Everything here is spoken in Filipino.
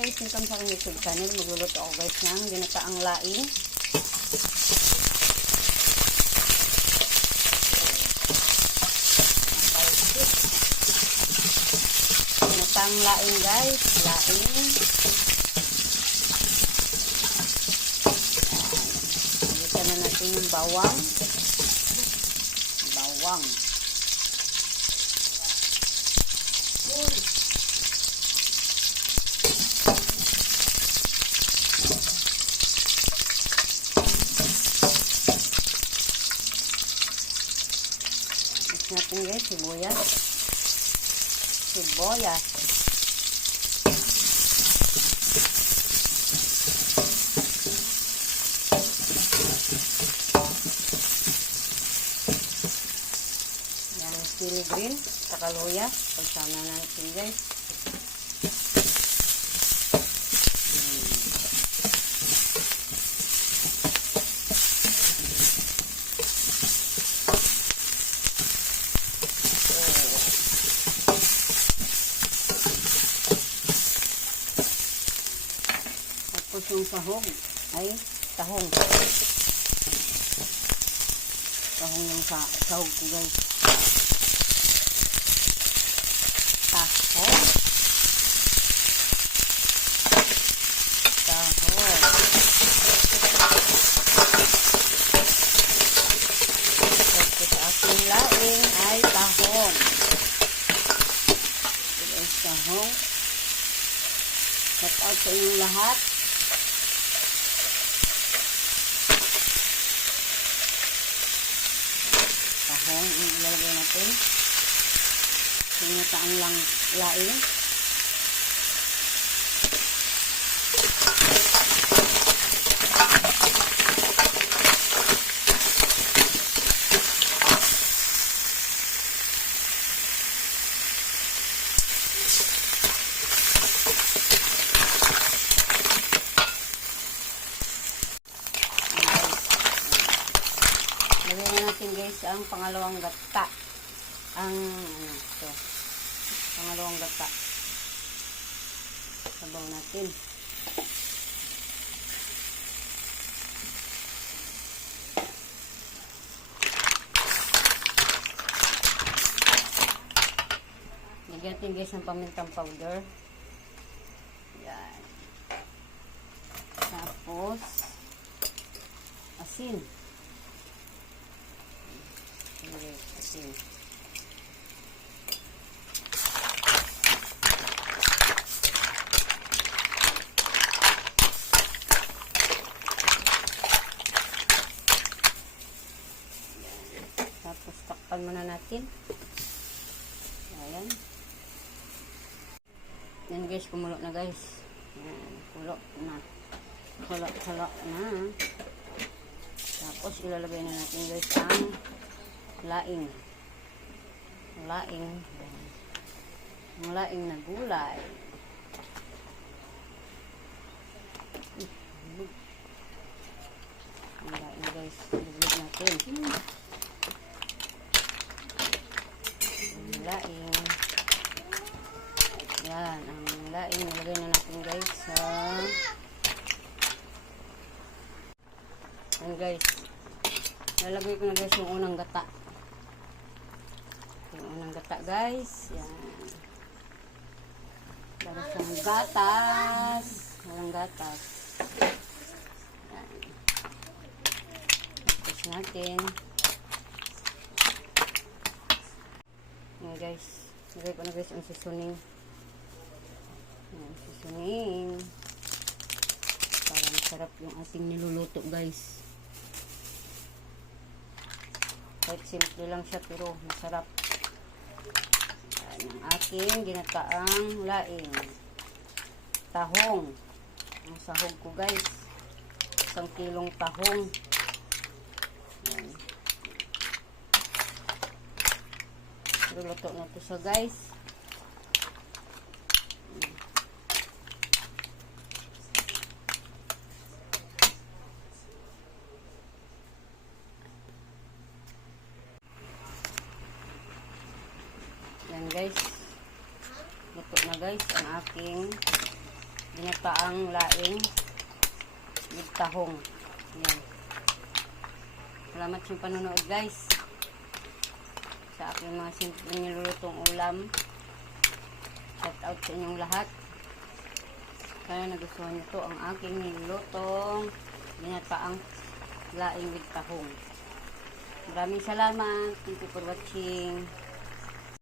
guys, welcome sa aking YouTube channel. Magluluto ako guys ng ginataang laing. Ginataang laing guys, laing. Lagyan na natin yung bawang. Bawang. Natin guys, sibuyas. Sibuyas. Yan, chili green, saka luya. Pagsama natin guys. Tapos yung sahog ay tahong. Tahong yung sahog ko guys. Tahong. Tahong. Tapos sa aking laing ay tahong. Ito ay tahong. Shout out sa inyong lahat. Tahong yung ilalagay natin. Ginataang lang laing. Lagyan na natin guys ang pangalawang gata. Ang ito. Pangalawang gata. Sabaw natin. Lagyan natin guys ng pamintang powder. Yan. Tapos asin. Asin. Tapos takpan muna natin. Ayan. Yan guys, kumulo na guys. Ayan, kulo na. Kulo na. Tapos ilalagay na natin guys ang laing. Laing. Ang laing na gulay. Ang laing guys. Lagyan natin. Ang laing. Yan. Ang laing. Lagay na natin guys sa yan guys. Lalagay ko na guys yung unang gata. Yung unang gata guys. Yan. Para siyang gatas. Walang gatas. Yan. Tapos natin. Yan guys. Lagay ko na guys ang seasoning. Yan, seasoning. Para masarap yung ating niluluto guys. Kahit simple lang siya pero masarap. Yan ang aking ginataang laing. Tahong. Ang sahog ko guys. 1 kilong tahong. Yan. Luluto na ito siya guys. Yan guys. Luto na guys ang aking Ginataang laing with tahong. Yan. Salamat sa panonood guys. Sa aking mga simple nilulutong ulam. Shout out sa inyong lahat. Kaya nagustuhan nyo to ang aking nilulutong ginataang laing with tahong. Maraming salamat. Thank you for watching.